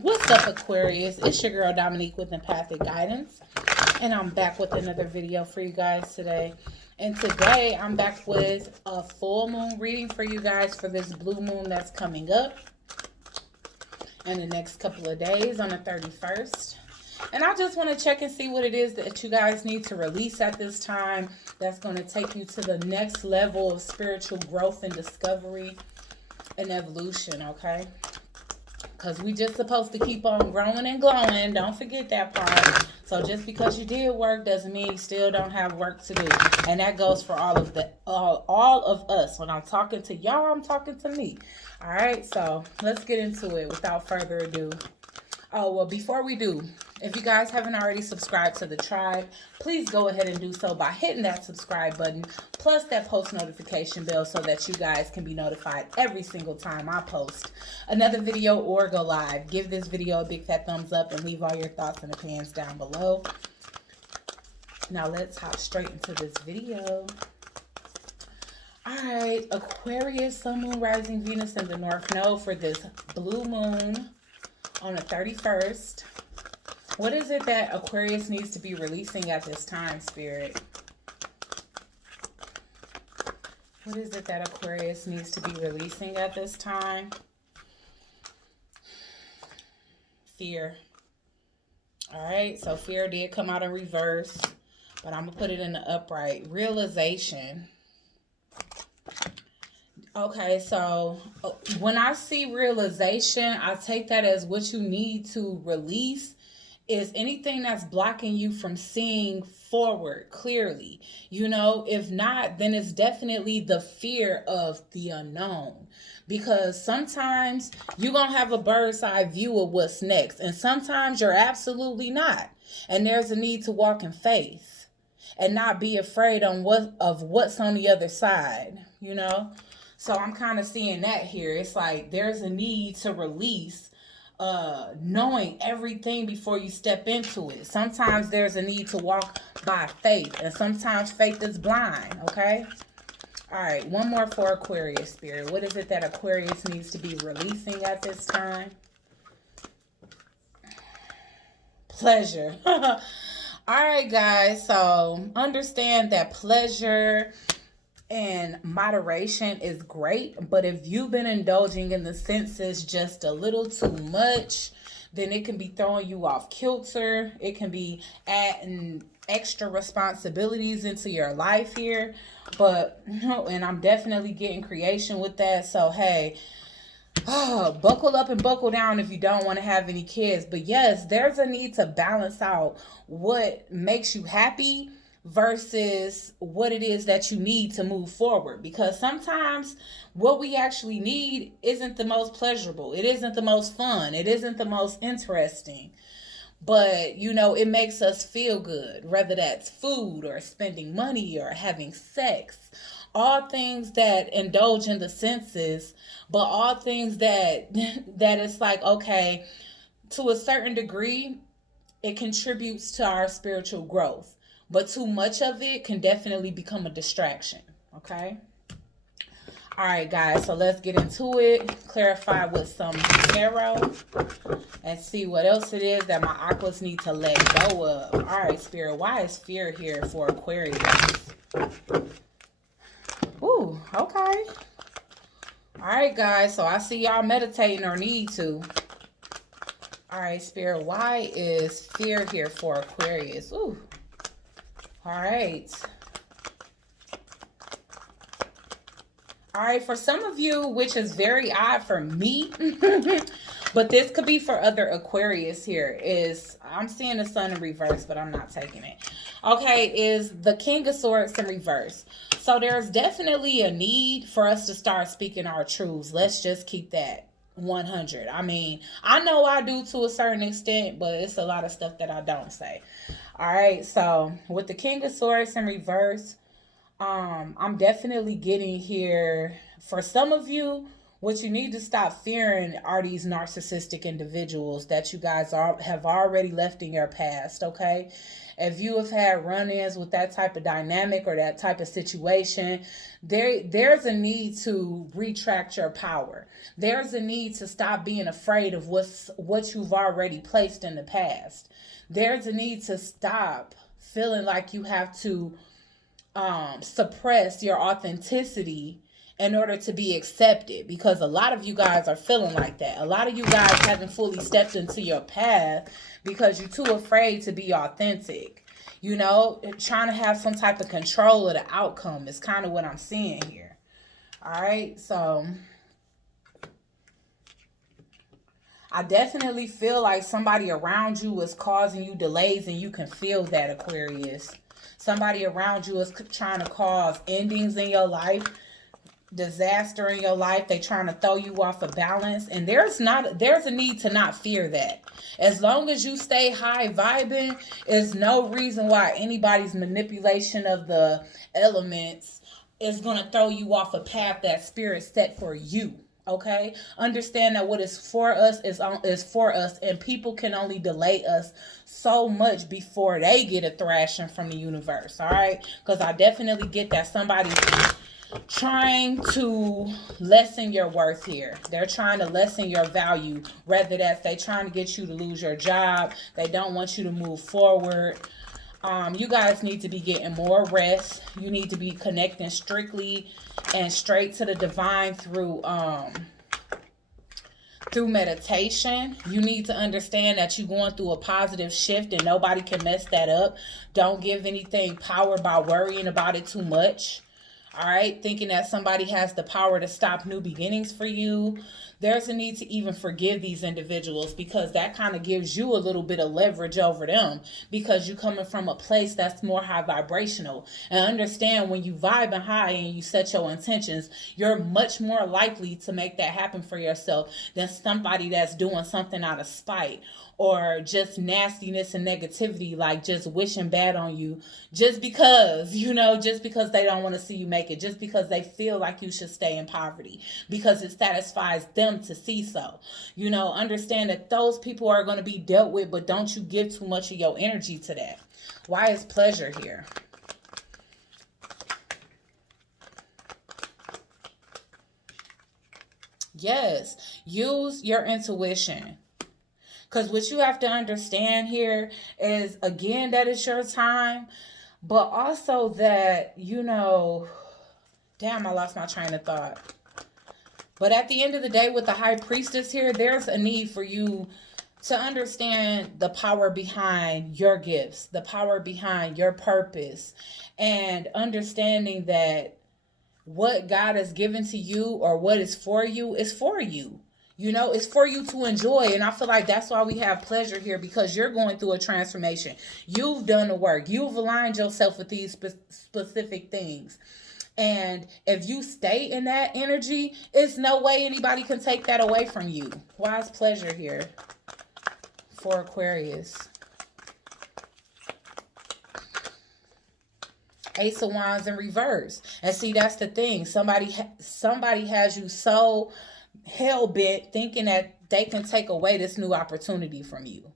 What's up, Aquarius? It's your girl Dominique with Empathic Guidance, and I'm back with another video for you guys today. And today I'm back with a full moon reading for you guys for this blue moon that's coming up in the next couple of days on the 31st. And I just want to check and see what it is that you guys need to release at this time that's going to take you to the next level of spiritual growth and discovery and evolution, okay? Because we just supposed to keep on growing and glowing. Don't forget that part. So just because you did work doesn't mean you still don't have work to do. And that goes for all of us. When I'm talking to y'all, I'm talking to me. All right, so let's get into it without further ado. Oh, well, before we do, if you guys haven't already subscribed to the tribe, please go ahead and do so by hitting that subscribe button, plus that post notification bell so that you guys can be notified every single time I post another video or go live. Give this video a big fat thumbs up and leave all your thoughts and opinions down below. Now let's hop straight into this video. Alright, Aquarius, Sun, Moon, Rising, Venus in the North Node for this blue moon on the 31st. What is it that Aquarius needs to be releasing at this time, Spirit? What is it that Aquarius needs to be releasing at this time? Fear. Alright, so fear did come out in reverse, but I'm going to put it in the upright. Realization. Okay, so when I see realization, I take that as what you need to release is anything that's blocking you from seeing forward clearly. You know, if not, then it's definitely the fear of the unknown. Because sometimes you're going to have a bird's eye view of what's next. And sometimes you're absolutely not. And there's a need to walk in faith and not be afraid of what's on the other side, you know. So I'm kind of seeing that here. It's like there's a need to release knowing everything before you step into it. Sometimes there's a need to walk by faith, and sometimes faith is blind, okay? All right, one more for Aquarius, Spirit. What is it that Aquarius needs to be releasing at this time? Pleasure. All right, guys, so understand that pleasure and moderation is great, but if you've been indulging in the senses just a little too much, then it can be throwing you off kilter. It can be adding extra responsibilities into your life here. But, and I'm definitely getting creation with that. So, hey, buckle up and buckle down if you don't want to have any kids. But yes, there's a need to balance out what makes you happy versus what it is that you need to move forward, because sometimes what we actually need isn't the most pleasurable, it isn't the most fun, it isn't the most interesting, but you know, it makes us feel good, whether that's food or spending money or having sex, all things that indulge in the senses, but all things that it's like, okay, to a certain degree it contributes to our spiritual growth. But too much of it can definitely become a distraction, okay? All right, guys, so let's get into it. Clarify with some tarot and see what else it is that my aquas need to let go of. All right, Spirit, why is fear here for Aquarius? Ooh, okay. All right, guys, so I see y'all meditating or need to. All right, Spirit, why is fear here for Aquarius? Ooh. All right. All right, for some of you, which is very odd for me, but this could be for other Aquarius here, is I'm seeing the sun in reverse, but I'm not taking it. Okay, is the King of Swords in reverse. So there's definitely a need for us to start speaking our truths. Let's just keep that 100. I mean, I know I do to a certain extent, but it's a lot of stuff that I don't say. All right, so with the King of Swords in reverse, I'm definitely getting here for some of you What you need to stop fearing are these narcissistic individuals that you guys have already left in your past, okay? If you have had run-ins with that type of dynamic or that type of situation, there's a need to retract your power. There's a need to stop being afraid of what you've already placed in the past. There's a need to stop feeling like you have to suppress your authenticity in order to be accepted, because a lot of you guys are feeling like that. A lot of you guys haven't fully stepped into your path because you're too afraid to be authentic. You know, trying to have some type of control of the outcome is kind of what I'm seeing here. All right, so I definitely feel like somebody around you is causing you delays, and you can feel that, Aquarius. Somebody around you is trying to cause endings in your life, disaster in your life. They trying to throw you off of balance, and there's a need to not fear that. As long as you stay high vibing, there's no reason why anybody's manipulation of the elements is going to throw you off a path that spirit set for you. Okay, understand that what is for us is for us, and people can only delay us so much before they get a thrashing from the universe. All right, because I definitely get that somebody's trying to lessen your worth here. They're trying to lessen your value, whether that's they trying to get you to lose your job, they don't want you to move forward. You guys need to be getting more rest. You need to be connecting strictly and straight to the divine through meditation. You need to understand that you're going through a positive shift and nobody can mess that up. Don't give anything power by worrying about it too much. All right, thinking that somebody has the power to stop new beginnings for you. There's a need to even forgive these individuals, because that kind of gives you a little bit of leverage over them, because you're coming from a place that's more high vibrational. And understand, when you vibe and high and you set your intentions, you're much more likely to make that happen for yourself than somebody that's doing something out of spite or just nastiness and negativity, like just wishing bad on you just because, just because they don't want to see you make it, just because they feel like you should stay in poverty, because it satisfies them to see so. Understand that those people are going to be dealt with, but don't you give too much of your energy to that. Why is pleasure here? Yes, use your intuition. Because what you have to understand here is, again, that it's your time, but also that, damn, I lost my train of thought. But at the end of the day, with the high priestess here, there's a need for you to understand the power behind your gifts, the power behind your purpose, and understanding that what God has given to you or what is for you is for you. It's for you to enjoy. And I feel like that's why we have pleasure here, because you're going through a transformation. You've done the work. You've aligned yourself with these specific things. And if you stay in that energy, it's no way anybody can take that away from you. Why is pleasure here for Aquarius? Ace of Wands in reverse. And see, that's the thing. Somebody has you so hell-bent thinking that they can take away this new opportunity from you,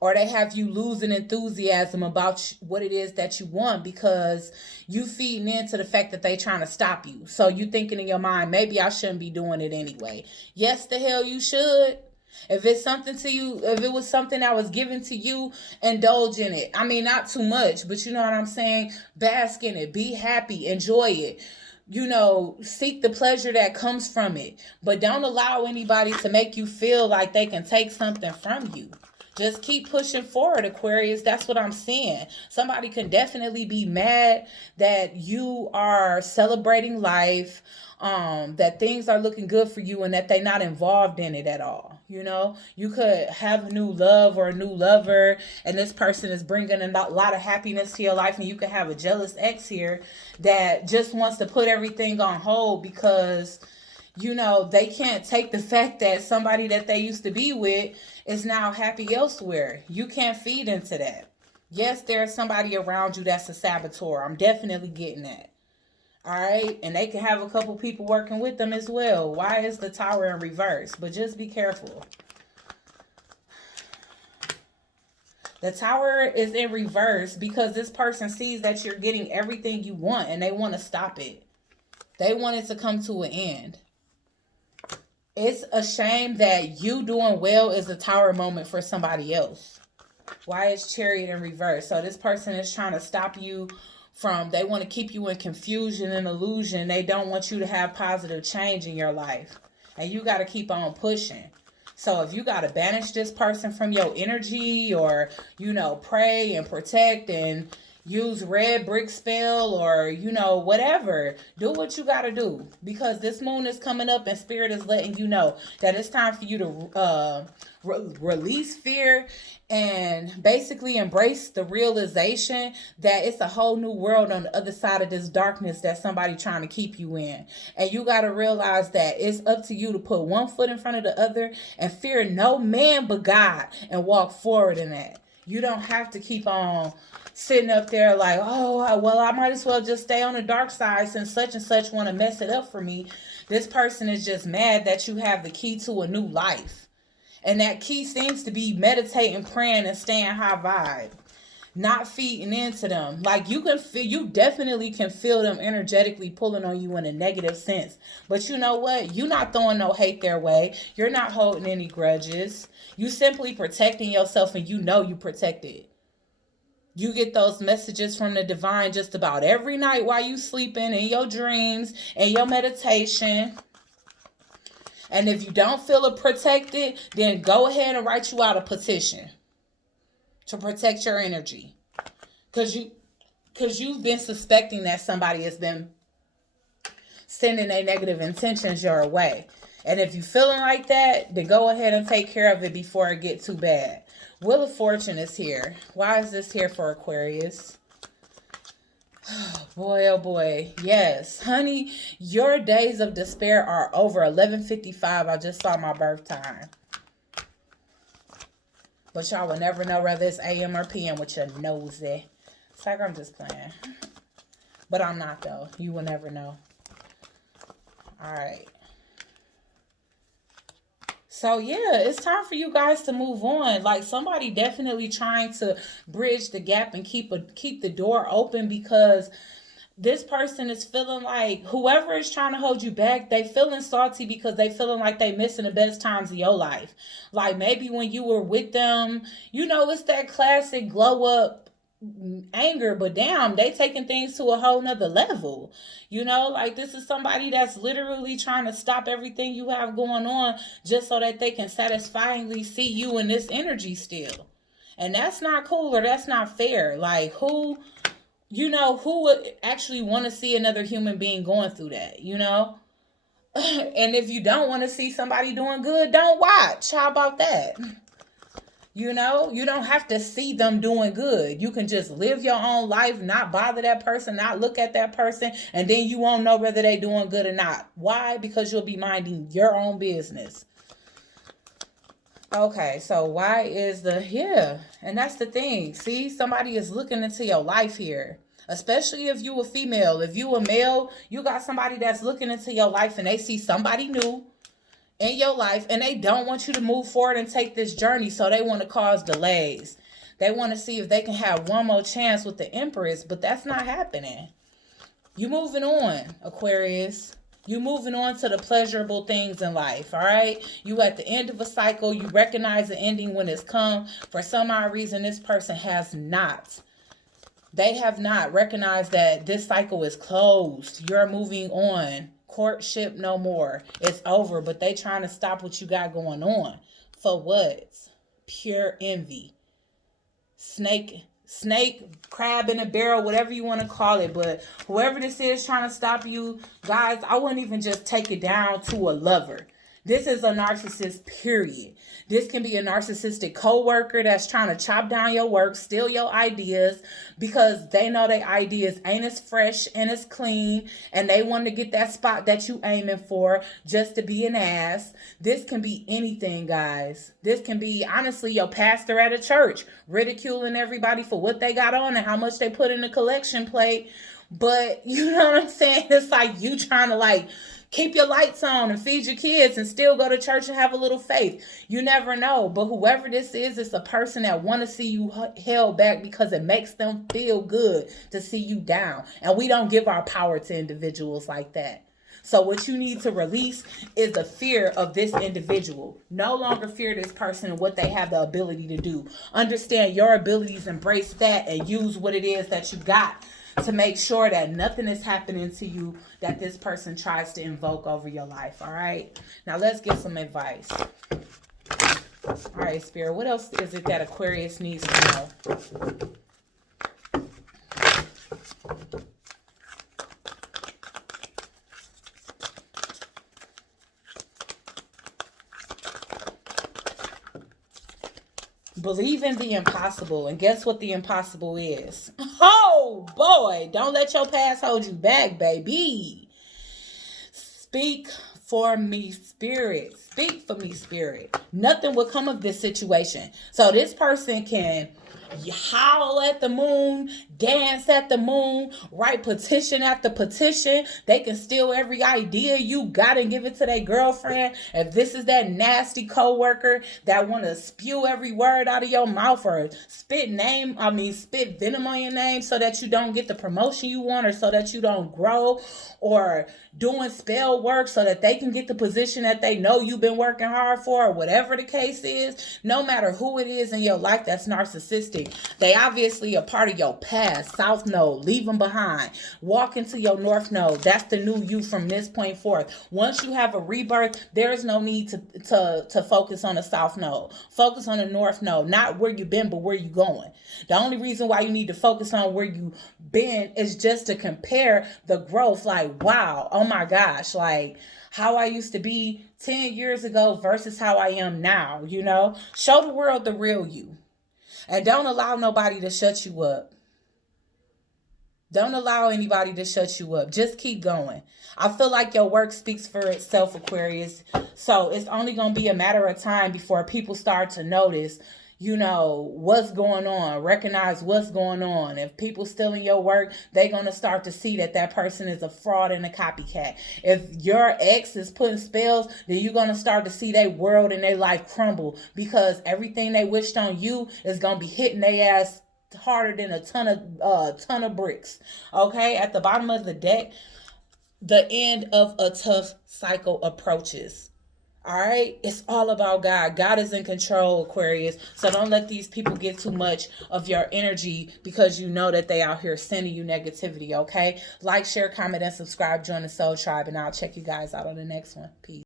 or they have you losing enthusiasm about what it is that you want, because you feeding into the fact that they trying to stop you. So you thinking in your mind, maybe I shouldn't be doing it anyway. Yes, the hell you should. If it's something to you, if it was something that was given to you, indulge in it. I mean, not too much, but you know what I'm saying? Bask in it. Be happy. Enjoy it. Seek the pleasure that comes from it. But don't allow anybody to make you feel like they can take something from you. Just keep pushing forward, Aquarius. That's what I'm seeing. Somebody can definitely be mad that you are celebrating life, that things are looking good for you, and that they're not involved in it at all. You could have a new love or a new lover, and this person is bringing a lot of happiness to your life, and you could have a jealous ex here that just wants to put everything on hold because they can't take the fact that somebody that they used to be with is now happy elsewhere. You can't feed into that. Yes, there's somebody around you that's a saboteur. I'm definitely getting that. All right. And they can have a couple people working with them as well. Why is the Tower in reverse? But just be careful. The Tower is in reverse because this person sees that you're getting everything you want and they want to stop it. They want it to come to an end. It's a shame that you doing well is a Tower moment for somebody else. Why is Chariot in reverse? So this person is trying to stop you from, they want to keep you in confusion and illusion. They don't want you to have positive change in your life. And you got to keep on pushing. So if you got to banish this person from your energy or, pray and protect and use red brick spell or, whatever, do what you got to do. Because this moon is coming up and spirit is letting you know that it's time for you to release fear and basically embrace the realization that it's a whole new world on the other side of this darkness that somebody trying to keep you in. And you got to realize that it's up to you to put one foot in front of the other and fear no man but God and walk forward in that. You don't have to keep on sitting up there like, oh, well, I might as well just stay on the dark side since such and such want to mess it up for me. This person is just mad that you have the key to a new life. And that key seems to be meditating, praying, and staying high vibe. Not feeding into them. Like you definitely can feel them energetically pulling on you in a negative sense. But you know what? You're not throwing no hate their way. You're not holding any grudges. You simply protecting yourself and you know you protected. You get those messages from the divine just about every night while you sleeping, in your dreams, in your meditation. And if you don't feel it protected, then go ahead and write you out a petition to protect your energy. Because you've been suspecting that somebody has been sending their negative intentions your way. And if you're feeling like that, then go ahead and take care of it before it gets too bad. Wheel of Fortune is here. Why is this here for Aquarius? Boy, oh boy. Yes, honey, your days of despair are over. 11:55. I just saw my birth time. But y'all will never know whether it's AM or PM with your nosy. It's like I'm just playing. But I'm not, though. You will never know. All right. So, yeah, it's time for you guys to move on. Like, somebody definitely trying to bridge the gap and keep the door open because this person is feeling like whoever is trying to hold you back, they feeling salty because they feeling like they missing the best times of your life. Like, maybe when you were with them, it's that classic glow up anger, but damn, they taking things to a whole nother level. Like this is somebody that's literally trying to stop everything you have going on just so that they can satisfyingly see you in this energy still. And that's not cool or that's not fair. Like who would actually want to see another human being going through that, And if you don't want to see somebody doing good, don't watch. How about that? You don't have to see them doing good. You can just live your own life, not bother that person, not look at that person, and then you won't know whether they're doing good or not. Why? Because you'll be minding your own business. Okay, so why is and that's the thing. See, somebody is looking into your life here. Especially if you a female. If you a male, you got somebody that's looking into your life and they see somebody new in your life and they don't want you to move forward and take this journey, so they want to cause delays. They want to see if they can have one more chance with the Empress, but that's not happening. You moving on, Aquarius. You moving on to the pleasurable things in life, all right? You at the end of a cycle. You recognize the ending when it's come. For some odd reason, this person has not. They have not recognized that this cycle is closed. You're moving on. Courtship no more. It's over, but they trying to stop what you got going on. For what? Pure envy. Snake, crab in a barrel, whatever you want to call it. But whoever this is trying to stop you, guys, I wouldn't even just take it down to a lover. This is a narcissist, period. This can be a narcissistic coworker that's trying to chop down your work, steal your ideas because they know their ideas ain't as fresh and as clean, and they want to get that spot that you aiming for just to be an ass. This can be anything, guys. This can be, honestly, your pastor at a church ridiculing everybody for what they got on and how much they put in the collection plate. But you know what I'm saying? It's like you trying to like keep your lights on and feed your kids and still go to church and have a little faith. You never know. But whoever this is, it's a person that want to see you held back because it makes them feel good to see you down. And we don't give our power to individuals like that. So what you need to release is the fear of this individual. No longer fear this person and what they have the ability to do. Understand your abilities, embrace that, and use what it is that you got to make sure that nothing is happening to you that this person tries to invoke over your life. All right. Now let's get some advice. All right, Spirit. What else is it that Aquarius needs to know? Believe in the impossible. And guess what the impossible is? Oh, boy. Don't let your past hold you back, baby. Speak for me, Spirit. Speak for me, Spirit. Nothing will come of this situation. So this person can howl at the moon, dance at the moon, write petition after petition. They can steal every idea you got and give it to their girlfriend. If this is that nasty coworker that want to spew every word out of your mouth or spit venom on your name so that you don't get the promotion you want or so that you don't grow, or doing spell work so that they can get the position that they know you've been working hard for, or whatever the case is. No matter who it is in your life that's narcissistic, they obviously a part of your past. South node, leave them behind. Walk into your north node. That's the new you from this point forth. Once you have a rebirth, there is no need to focus on the south node. Focus on the north node. Not where you've been, but where you're going. The only reason why you need to focus on where you've been is just to compare the growth. Like, wow, oh my gosh, like how I used to be 10 years ago versus how I am now, you know? Show the world the real you. And don't allow nobody to shut you up. Don't allow anybody to shut you up. Just keep going. I feel like your work speaks for itself, Aquarius. So it's only going to be a matter of time before people start to notice, you know, what's going on, recognize what's going on. If people stealing your work, they're going to start to see that that person is a fraud and a copycat. If your ex is putting spells, then you're going to start to see their world and their life crumble, because everything they wished on you is going to be hitting their ass harder than a ton of bricks. Okay, at the bottom of the deck, the end of a tough cycle approaches. All right, it's all about God. God is in control, Aquarius. So don't let these people get too much of your energy, because you know that they out here sending you negativity. Okay, like, share, comment, and subscribe. Join the Soul Tribe, and I'll check you guys out on the next one. Peace.